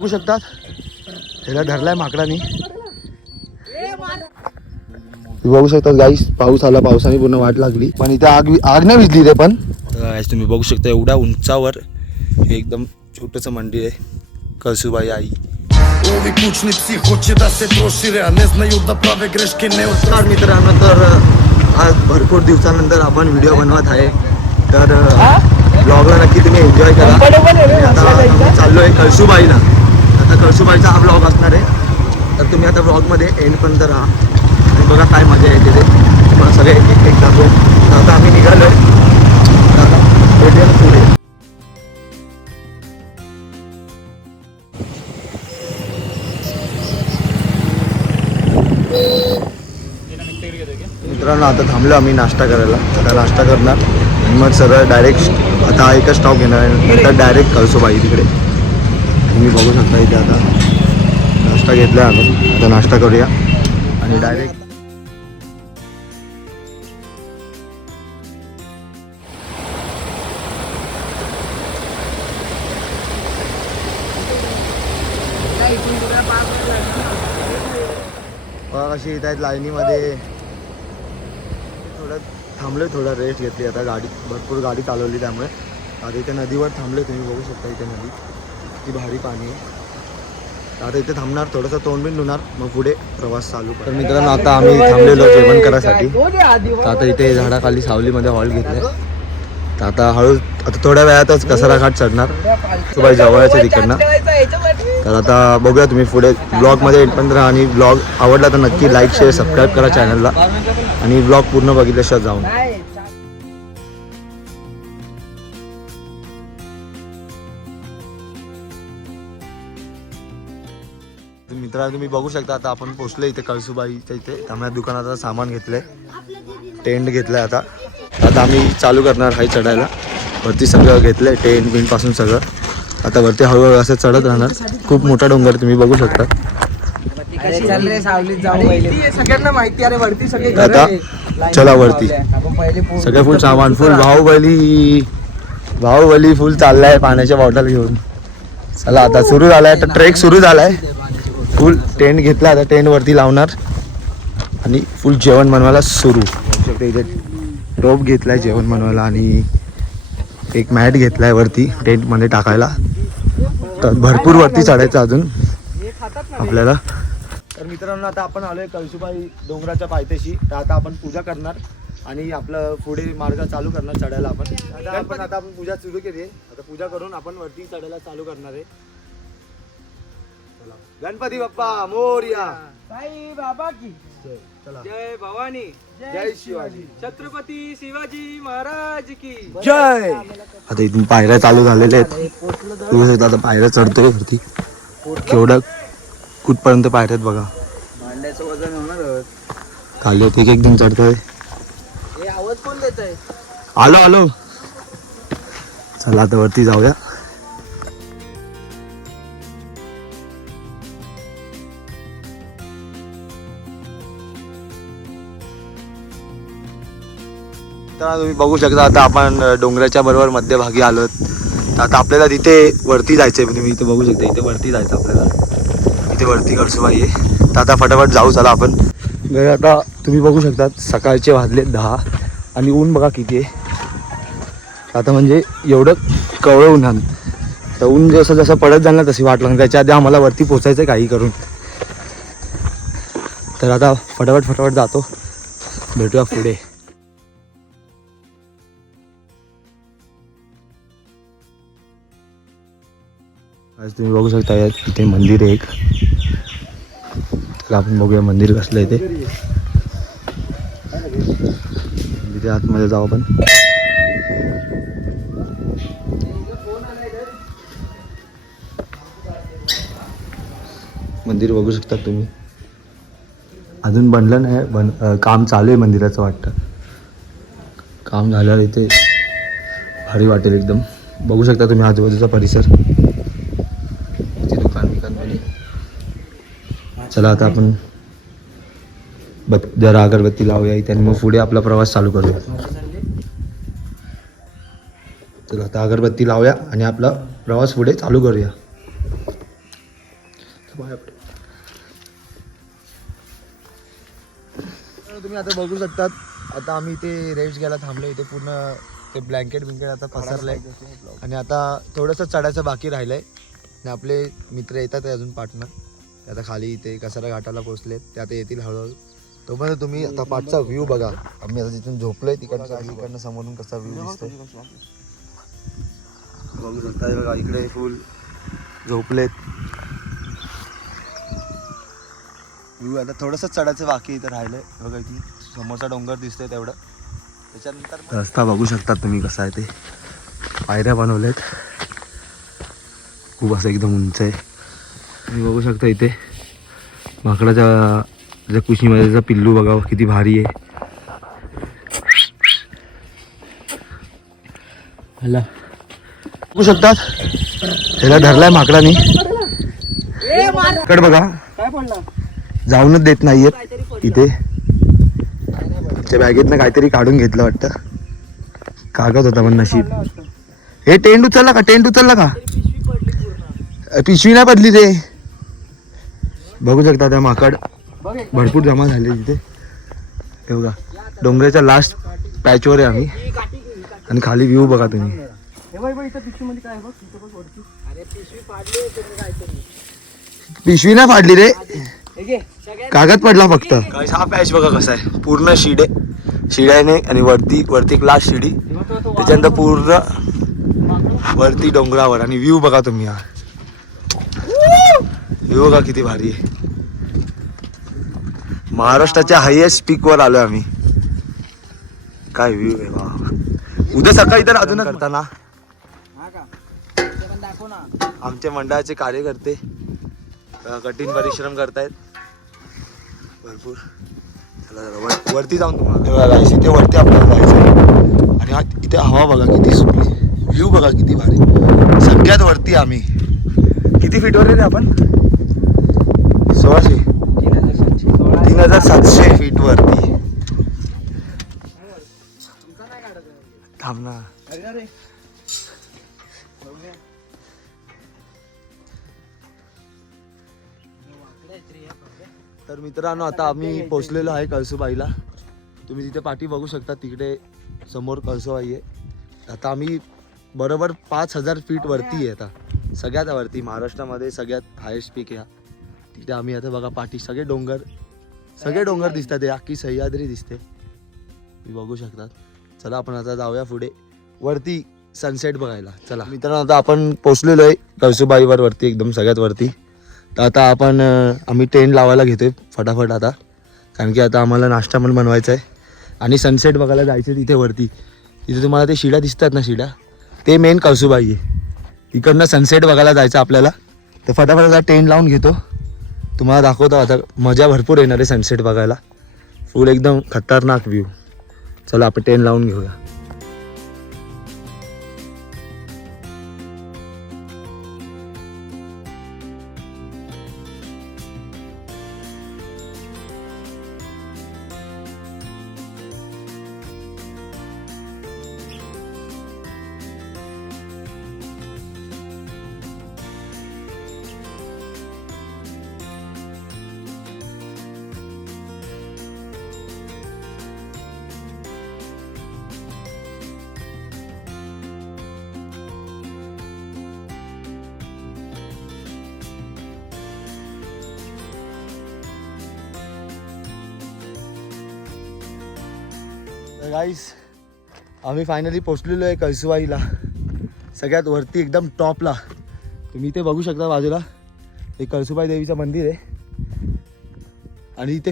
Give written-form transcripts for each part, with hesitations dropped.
बघू शकतात ह्याला धरलाय माकडानी. बघू शकतात गाईस, पाऊस आला, पावसाने पूर्ण वाट लागली, पण इथे आग नाही विजली रे. पण तुम्ही बघू शकता एवढ्या उंचावर हे एकदम छोटंसं मंदिर आहे, कळसुबाई आई. मित्रांनो, तर आज भरपूर दिवसानंतर आपण व्हिडिओ बनवत आहे, तर ब्लॉगला नक्की तुम्ही एन्जॉय करा. आता चाललोय कळसुबाईला. आता कळसुबाईचा हा ब्लॉग असणार आहे, तर तुम्ही आता ब्लॉगमध्ये एंडपर्यंत राहा आणि बघा काय मजा येते ते तुम्हाला सगळे एक एक दाखवून. तर आता आम्ही निघालोय, आता भेटूया पुढे. मित्रांनो, आता थांबलो आम्ही नाश्ता करायला. आता नाश्ता करणार आणि मग सरळ डायरेक्ट आता एकच स्टॉप घेणार आहे, नंतर डायरेक्ट कळसुबाई तिकडे. तुम्ही बघू शकता इथे आता नाश्ता घेतला आम्ही. आता नाश्ता करूया आणि डायरेक्ट कशी येत आहेत लाईनीमध्ये. थोडं थांबलोय, थोडा रेस्ट घेतली. आता गाडी भरपूर गाडी चालवली, त्यामुळे आता इथे नदीवर थांबले. तुम्ही बघू शकता इथे नदी किती भारी पाणी आहे. आता इथे थांबणार, थोडंसं तोंड बिन धुणार, मग पुढे प्रवास चालू. तर मित्रांनो, आता आम्ही थांबलेलो जेवण करायसाठी. तर आता इथे झाडाखाली सावलीमध्ये हॉल घेतलाय. तर आता आता थोड्या वेळातच कसारा घाट चढणार सुबाई जवळच्या तिकडनं. तर आता बघूया, तुम्ही पुढे ब्लॉगमध्ये एंडपर्यंत राहा आणि ब्लॉग आवडला तर नक्की लाईक शेअर सबस्क्राईब करा चॅनलला आणि ब्लॉग पूर्ण बघितल्याशिवाय जाऊन. मित्रांनो, तुम्ही बघू शकता आता आपण पोहोचलो इथे कळसुबाईच्या इथे. त्यामुळे दुकानाचं सामान घेतलंय, टेंट घेतलाय. आता आम्ही चालू करणार आहे चढायला. वरती सगळं घेतलंय, टेंट बिंट पासून सगळं. आता वरती हळूहळू असं चढत राहणार. खूप मोठा डोंगर तुम्ही बघू शकता. आता चला वरती, सगळं फुल सामान, फुल बाहुबली फुल चाललाय पाण्याच्या बॉटल घेऊन. चला आता सुरू झालाय, तर ट्रेक सुरू झालाय. फुल टेंट घेतला, आता टेंट वरती लावणार आणि फुल जेवण बनवायला सुरू. इथे रोप घेतलाय जेवण बनवायला आणि एक मॅट घेतलाय वरती टेंट मध्ये टाकायला. तर भरपूर वरती चढायचं अजून आपल्याला. तर मित्रांनो, आता आपण आलोय कळसुबाई डोंगराच्या पायथ्याशी. तर आता आपण पूजा करणार आणि आपलं पुढे मार्ग चालू करणार चढायला. आता आपण पूजा सुरू केली आहे. आता पूजा करून आपण वरती चढायला चालू करणार आहे. गणपती बाप्पा मोरया, साई बाबा की चला. जय भवानी, जय शिवाजी, छत्रपती शिवाजी महाराज की जय. आता इथून पायऱ्या चालू झालेल्या आहेत. आता पायऱ्या चढतोय वरती. केवढं कुठपर्यंत पायऱ्यात बघा. भांड्याचं वजन होणार. खाली होते एक दिन चढतोय. हे आवाज कोण देत आहे? आलो. चला आता वरती जाऊया. तर तुम्ही बघू शकता आता आपण डोंगराच्या बरोबर मध्यभागी आलोत. तर आता आपल्याला तिथे वरती जायचंय. तुम्ही इथे बघू शकता, इथे वरती जायचं आपल्याला. इथे वरती कळसुबाई आहे. तर आता फटाफट जाऊ चला आपण. आता तुम्ही बघू शकता सकाळचे वाजले 10 आणि ऊन बघा किती आहे. आता म्हणजे एवढं कवळं उन्हान. तर ऊन जसं जसं पडत जाईल ना तशी वाट लागणार. त्याच्या आधी आम्हाला वरती पोचायचं आहे काही करून. तर आता फटाफट जातो, भेटूया पुढे. आज तुम्ही बघू शकता इथे मंदिर आहे एक. तर आपण बघूया मंदिर कसलं आहे ते. तिथे आतमध्ये जाऊ आपण. मंदिर बघू शकता तुम्ही. अजून बनलं नाही, काम चालू आहे मंदिराचं वाटतं. काम झाल्यावर इथे भारी वाटेल एकदम. बघू शकता तुम्ही आजूबाजूचा परिसर. चला आता आपण जरा अगरबत्ती लावूया इथे आणि मग पुढे आपला प्रवास चालू करूया. चला आता अगरबत्ती लावूया आणि आपला प्रवास पुढे चालू करूया. तुम्ही आता बघू शकतात, आता आम्ही इथे रेस्ट घ्यायला थांबलो. इथे पूर्ण ते ब्लँकेट बिंकेट आता पसरलंय आणि आता थोडंसं चढायचं बाकी राहिलंय. आणि आपले मित्र येतात अजून पार्टनर, ते आता खाली इथे कसारा घाटाला पोहोचलेत, ते आता येतील हळूहळू. तोपर्यंत तुम्ही आता पाठचा व्ह्यू बघा. आम्ही आता जिथून झोपलोय तिकडनं समोरून कसा व्ह्यू दिसतोय बघू शकता. बघा इकडे फुल झोपलेत. व्ह्यू आता थोडंसं चढायचं बाकी इथं राहिलंय. बघा इथे समोरचा डोंगर दिसतोय तेवढं. त्याच्यानंतर रस्ता बघू शकता तुम्ही कसा आहे ते. पायऱ्या बनवल्यात खूप असं एकदम उंच आहे. तुम्ही बघू शकता इथे माकडाच्या कुशीमध्ये त्याचा पिल्लू बघा किती भारी आहे. बघू शकतात त्याला धरलाय माकडाने. माकड बघा काय पडला? जाऊनच देत नाहीयेत. इथे त्या बॅगेतनं काहीतरी काढून घेतलं वाटतं. कागद होता पण नशीब. हे टेंट उचलला का? टेंट उचलला का? पिशवी नाही बदली ते. बघू शकता त्या माकड भरपूर जमा झाले तिथे. हे बघा डोंगराच्या लास्ट पॅचवर आहे आम्ही. आणि खाली व्ह्यू बघा तुम्ही. पिशवी नाही फाडली रे, कागद पडला फक्त. हा पॅच बघा कसा आहे. पूर्ण शिड्याने आणि वरती एक लास्ट शिडी, त्याच्यानंतर पूर्ण वरती डोंगरावर. आणि व्ह्यू बघा तुम्ही. हा व्ह्यू बघा किती भारी आहे. महाराष्ट्राच्या हायेस्ट पीक वर आलोय आम्ही. काय व्ह्यू आहे बाबा. उद्या सकाळी तर अजूनच करताना आमच्या मंडळाचे कार्यकर्ते कठीण परिश्रम करतायत भरपूर. चला वरती जाऊन तुम्हाला जायचं. ते वरती आपल्याला जायचं. आणि इथे हवा बघा किती सुटली. व्ह्यू बघा किती भारी. सगळ्यात वरती आम्ही. किती फीटवर आहे रे आपण? 1600 3700 फीट वरती. थांब ना. तर मित्रांनो आता आम्ही पोहोचलेलो आहे कळसूबाईला. तुम्ही तिथे पाठी बघू शकता, तिकडे समोर कळसूबाई आहे. आता आम्ही बरोबर 5000 फीट वरती आहे. आता सगळ्यात वरती महाराष्ट्रामध्ये सगळ्यात हायेस्ट पीक आहे. तिथे आम्ही आता बघा पाठी सगळे डोंगर दिसतात. हे अख्खी सह्याद्री दिसते, तुम्ही बघू शकतात. चला आपण आता जाऊया पुढे वरती सनसेट बघायला. चला मित्रांनो आता आपण पोहोचलेलो आहे कळसूबाईवर वरती, एकदम सगळ्यात वरती. तर आता आम्ही टेंट लावायला घेतोय फटाफट आता, कारण की आता आम्हाला नाश्ता पण बनवायचा आहे आणि सनसेट बघायला जायचं आहे तिथे वरती. तिथे तुम्हाला ते शिड्या दिसतात ना, शिड्या ते मेन कळसूबाई आहे. तिकडनं सनसेट बघायला जायचं आपल्याला. तर फटाफट आता टेंट लावून घेतो, तुम्हाला दाखवतो. आता मजा भरपूर येणार आहे सनसेट बघायला. फुल एकदम खतरनाक व्ह्यू. चला आपण टेंट लावून घेऊया. गाईस आम्ही फायनली पोहोचलेलो आहे कळसूबाईला, सगळ्यात वरती एकदम टॉपला. तुम्ही इथे बघू शकता बाजूला हे कळसूबाई देवीचं मंदिर आहे. आणि इथे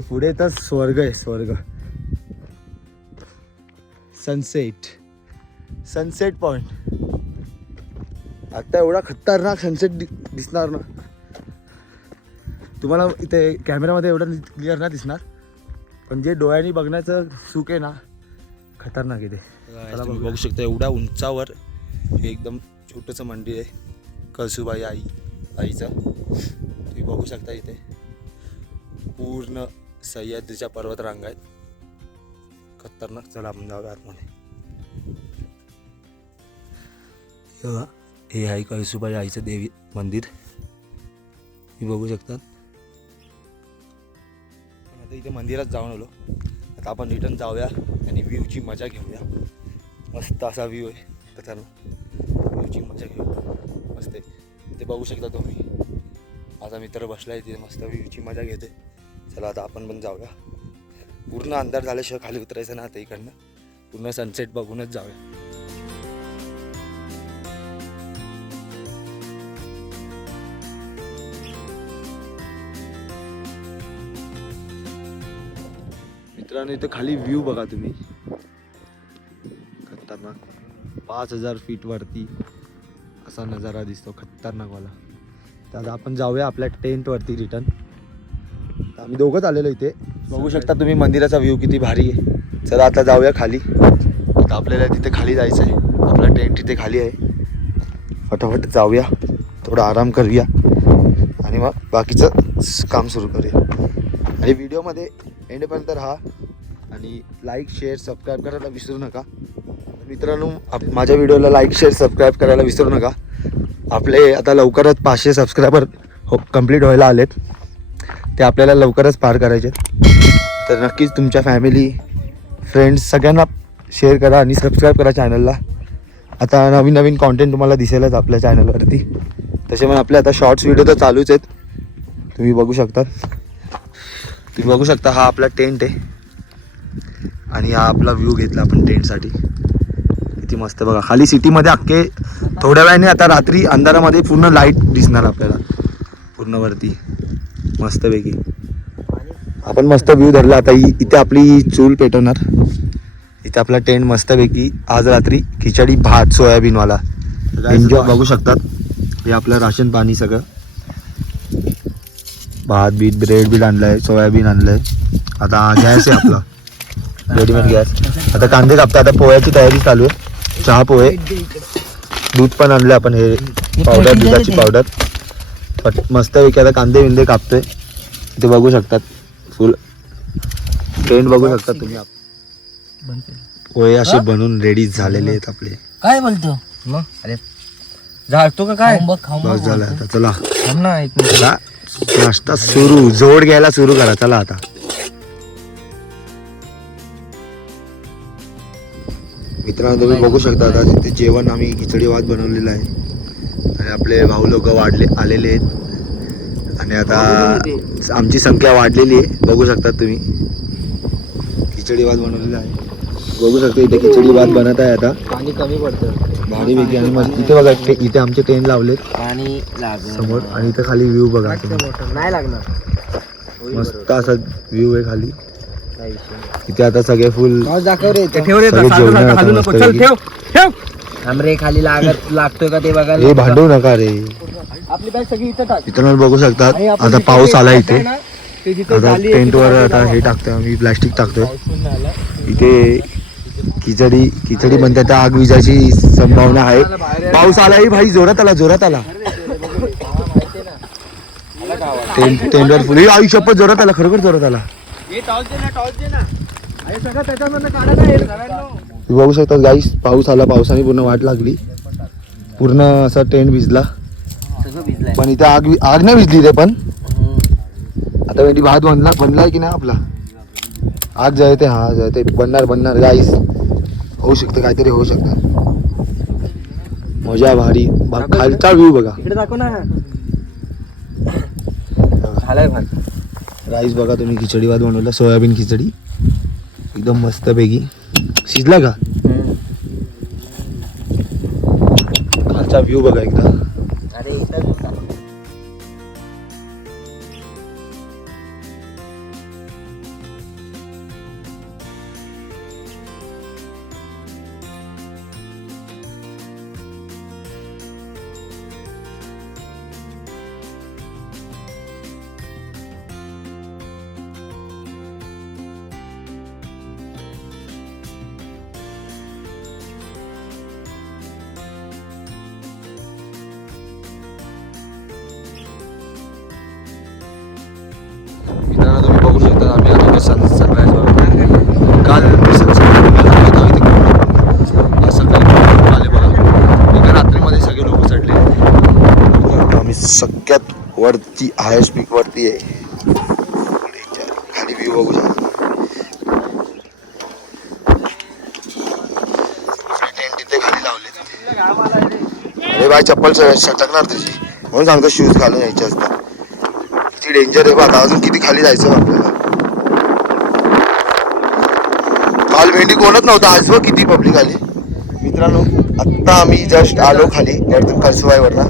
पुढे तर स्वर्ग आहे, स्वर्ग. Sunset point. आता एवढा खतरनाक सनसेट दिसणार ना तुम्हाला. इथे कॅमेरामध्ये एवढं क्लिअर नाही दिसणार, पण जे डोळ्यांनी बघण्याचं सुख आहे ना, खतरनाक आहे ते. तुम्ही बघू शकता एवढ्या उंचावर हे एकदम छोटंसं मंदिर आहे कळसूबाई आईचं. तुम्ही बघू शकता इथे पूर्ण सह्याद्रीच्या पर्वत रांगा आहेत, खतरनाक. चला आपण जाऊया आतमध्ये. हे आहे कळसूबाई आईचं देवी मंदिर. तुम्ही बघू शकता. आता इथे मंदिरात जाऊन आलो. आता आपण रिटर्न जाऊया आणि व्ह्यूची मजा घेऊया. मस्त असा व्ह्यू आहे. तर चला व्ह्यूची मजा घेऊ. मस्त आहे. इथे बघू शकता तुम्ही. माझा मित्र बसला आहे तिथे मस्त व्ह्यूची मजा घेते. चला आता आपण पण जाऊया. पूर्ण अंधार झाल्याशिवाय खाली उतरायचं ना आता इकडनं. पूर्ण सनसेट बघूनच जाऊया. मित्रांनो इथे खाली व्ह्यू बघा तुम्ही. खतरनाक. 5000 फीट वरती असा नजारा दिसतो खतरनाकवाला. तर आता आपण जाऊया आपल्या टेंटवरती रिटर्न. तर आम्ही दोघंच आलेलो इथे. बघू शकता तुम्ही मंदिराचा व्ह्यू किती भारी आहे. चला आता जाऊया खाली. आता आपल्याला तिथे खाली जायचं आहे. आपला टेंट तिथे खाली आहे. फटाफट जाऊया, थोडा आराम करूया आणि मग बाकीचं काम सुरू करूया. आणि व्हिडिओमध्ये एंडपर्यंत राहा आणि लाईक शेअर सबस्क्राईब करायला विसरू नका. मित्रांनो माझ्या व्हिडिओला लाईक शेअर सबस्क्राईब करायला विसरू नका. आपले आता लवकरच 500 सबस्क्रायबर कंप्लीट व्हायला आलेत. ते आपल्याला लवकरच पार करायचे. तर नक्कीच तुमच्या फॅमिली फ्रेंड्स सगळ्यांना शेअर करा आणि सबस्क्राईब करा चॅनलला. आता नवीन नवीन कॉन्टेंट तुम्हाला दिसेलच आपल्या चॅनलवरती. तसे पण आपले आता शॉर्ट्स व्हिडिओ तर चालूच आहेत. तुम्ही बघू शकता. हा आपला टेंट आहे आणि हा आपला व्ह्यू घेतला आपण टेंटसाठी. किती मस्त बघा. खाली सिटीमध्ये अख्खे थोड्या वेळाने आता रात्री अंधारामध्ये पूर्ण लाईट दिसणार आपल्याला पूर्ण वरती मस्तपैकी. आपण मस्त व्ह्यू धरला. आता इथे आपली चूल पेटवणार. इथे आपला टेंट मस्तपैकी आज रात्री खिचडी भात सोयाबीनवाला एन्जॉय बघू शकतात. हे आपलं राशन पाणी सगळं भात बीट ब्रेड बीट आणलंय, सोयाबीन आणलंय. आता गॅस आहे आपला रेडीमेड गॅस. आता कांदे कापता. आता पोह्याची तयारी चालू आहे. चहा पोहे दूध पण आणलं आपण. हे पावडर दुधाची पावडर मस्तपैकी आता कांदे बिंदे कापतोय. इथे बघू शकतात फुल टेंट बघू शकता तुम्ही. पोहे असे बनवून रेडी झालेले आहेत आपले. काय बोलतो मग? अरे जाळतो का काय? बस झालं आता. चला ना एक चला नाश्ता सुरू. जोड घ्यायला सुरू करा. चला आता मित्रांनो तुम्ही बघू शकता. आता तिथे जेवण आम्ही खिचडी भात बनवलेला आहे आणि आपले भाऊ लोक आलेले आहेत आणि आता आमची संख्या वाढलेली आहे. बघू शकता तुम्ही. खिचडी भात बनवलेला आहे. बघू शकता इथे खिचडी भात बनत आहे. आता पाणी कमी पडतं भारी वेगळी. आणि मग इथे बघा इथे आमचे टेंट लावलेत पाणी समोर. आणि इथे खाली व्ह्यू बघा तुम्ही. नाही लागणार. मस्त असा व्ह्यू आहे खाली. इथे आता सगळे फुल आमरे खाली लागतोय का ते बघायला. हे भांडू नका रे. आपली बॅग सगळी इथं टाक. मित्रांनो बघू शकतात आता पाऊस आला इथे. आता टेंटवर आता हे टाकतोय आम्ही प्लॅस्टिक टाकतोय. इथे खिचडी बनते. आता आग विजायची संभावना आहे. पाऊस आलाही भाई. जोरात आला टेंटवर फुल. आई शपथ जोरात आला. खरोखर जोरात आला. तुम्ही बघू शकता गाईस पाऊस आला. पावसाने पूर्ण वाट लागली. पूर्ण असा टेंट भिजला. पण इथे आग नाही भिजली रे. पण आता वेळी भात बनलाय की नाही आपला. आग जळते. हा जळते. बनणार गाईस. होऊ शकतं काहीतरी होऊ शकतं. मजा भारी. खालचा व्ह्यू बघा. इकडे दाखव ना. झालाय भात. राईस बघा तुम्ही. खिचडी भात बनवला. सोयाबीन खिचडी एकदम मस्त पैकी. शिजला का? खालचा व्ह्यू बघा एकदा. अरे इथं मित्रांनो तुम्ही बघू शकता आम्ही आता सनराईज काल सकाळी आले बघा. एका रात्रीमध्ये सगळे लोक चढले. आम्ही सगळ्यात वरती हायस्ट पीक वरती आहे. खाली व्ह्यू बघू शकता. टेंट तिथे खाली लावले. अरे बाय चप्पल सटकणार तुझी म्हणून सांगतो शूज घालून यायचे असतात. किती डेंजर आहे बघा. अजून किती खाली जायचं आपल्याला. काल भेंडी कोणच नव्हता. आज बघ किती पब्लिक आली मित्रांनो. आत्ता आम्ही जस्ट आलो खाली वरतून कळसुबाईवरनं.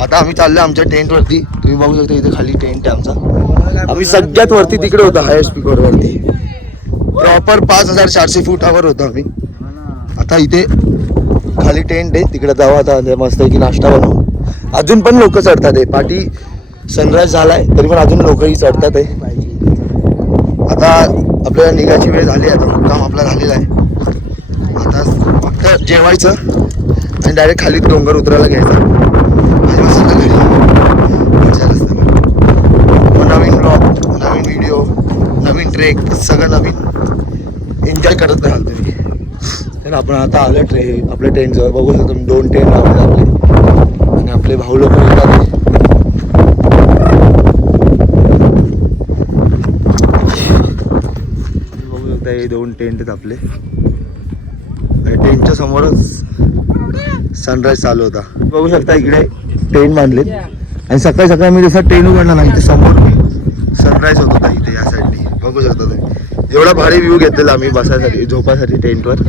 आता आम्ही चाललो आमच्या टेंट वरती. तुम्ही बघू शकता इथे खाली टेंट आहे आमचा. आम्ही सगळ्यात वरती तिकडे होतो हायस्ट पीक वरती. प्रॉपर 5400 फुटावर होतो आम्ही. आता इथे खाली टेंट आहे तिकडे जाऊ. आता मस्त की नाश्ता बनवू. अजून पण लोक चढतात आहे. पाठी सनराईज झालाय तरी पण अजून लोकही चढतात आहे. आता आपल्याला निघायची वेळ झाली. आता मुक्काम आपला झालेला आहे. आता फक्त जेवायचं आणि डायरेक्ट खाली डोंगर उतरायला घ्यायचा आणि मग सगळं घरी मजा असतं. मग नवीन ब्लॉग, नवीन व्हिडिओ, नवीन ट्रेक, सगळं नवीन एन्जॉय करत राहाल तुम्ही. तर आपण आता आलं आपल्या टेंटजवळ. बघू शकतो तुम्ही 2 टेंट लावले आपले आणि आपले भाऊ लोक येतात. बघू शकता हे 2 टेंट आहेत आपले. टेंटच्या समोरच सनराईज चालू होता. बघू शकता इकडे टेंट बांधलेत आणि सकाळी सकाळी मी जसा टेंट उघडला ना इथे समोर सनराईज होत होता इथे या साईडनी. बघू शकता तुम्ही एवढा भारी व्ह्यू घेतलेला आम्ही बसायसाठी झोपासाठी टेंटवर.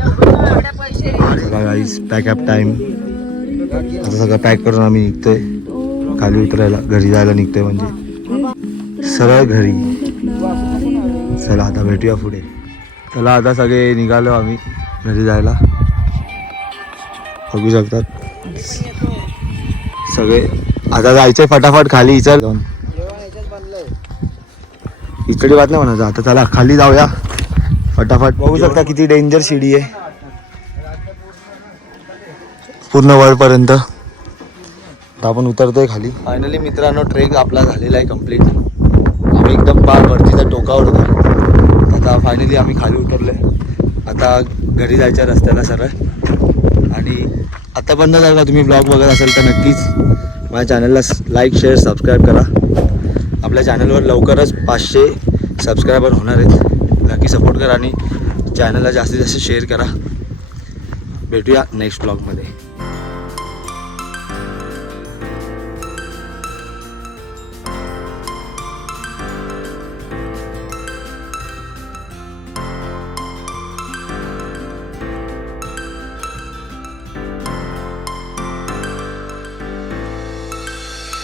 गाईस पॅकअप टाइम. आता सगळं पॅक करून आम्ही निघतोय खाली उतरायला. घरी जायला निघतोय म्हणजे सरळ घरी. चला आता भेटूया पुढे. चला आता सगळे निघालो आम्ही घरी जायला. बघू शकतात सगळे. आता जायचंय फटाफट खाली. इकडे बात नाही म्हणायचं. आता चला खाली जाऊया फटाफट. बघू शकता किती डेंजर शिडी आहे पूर्ण वरपर्यंत. आपण उतरतोय खाली. फायनली मित्रांनो ट्रेक आपला झालेला आहे कम्प्लीट. आम्ही एकदम पार वरतीच्या टोकावर होतो. आता फायनली आम्ही खाली उतरलोय. आता घरी जायच्या रस्त्याला सरळ. आणि आतापर्यंत जर का तुम्ही ब्लॉग बघत असाल तर नक्कीच माझ्या चॅनलला लाईक शेअर सबस्क्राईब करा. आपल्या चॅनलवर लवकरच 500 सबस्क्रायबर होणार आहेत. नक्की सपोर्ट करा आणि चॅनलला जास्तीत जास्त शेअर करा. भेटूया नेक्स्ट ब्लॉगमध्ये.